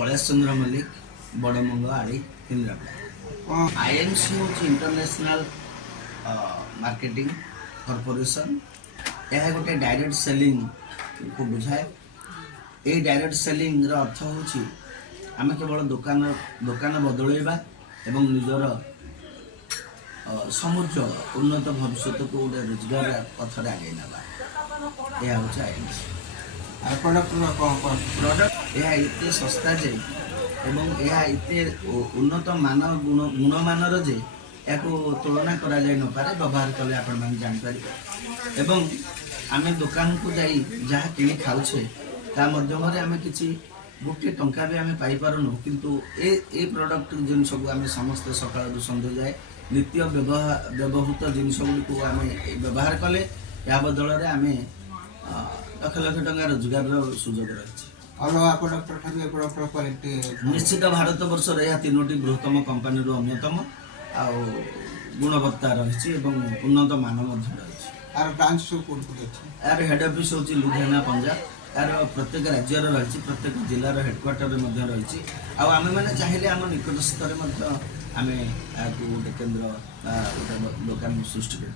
कैलाश चंद्र मल्लिक बड़मंग आड़ी केन्द्रापड़ा। आईएमसी हूँ international marketing corporation. यह गोटे डायरेक्ट सेलिंग को बुझाए। ये डायरेक्ट सेलिंग रो अर्थ हूँ आम केवल दुकान दुकान बदलैबा एवं निजर समुज्ज उन्नत भविष्य को गोटे रोजगार पथर आगे ना यह हूँ आईएमसी। प्रडक्ट यह एते सस्ता जे एवं यह एते उन्नत मान गुणमानर जे या तुलना करा जाय न पारे। व्यवहार कले आपण मान जान पारे एवं आमे दुकान को जाई जहाँ किनी खाउछे ता मध्यम आमे किछि गोटे टंका भी आमे पाई पारुनु, किंतु ए प्रोडक्ट जिनस को आमे समस्त सकाळ रु संध्या जाए नित्य व्यवहृत जिनस को आमे व्यवहार कले या बदल रे आमे लक्ष लक्ष टंका रोजगार सुजोग रही। निश्चित भारत वर्ष यह तीनोटी बृहत्तम कंपानी अन्यतम आ गुणवत्ता रही उन्नत मान यार हेड ऑफिस हूँ लुधियाना पंजाब। यार प्रत्येक राज्य रही प्रत्येक जिलार हेडक्वार्टर रही आम मैंने चाहिए आम निकटस्थ आम गोटे केन्द्र गोटे दुकान सृष्टि कर।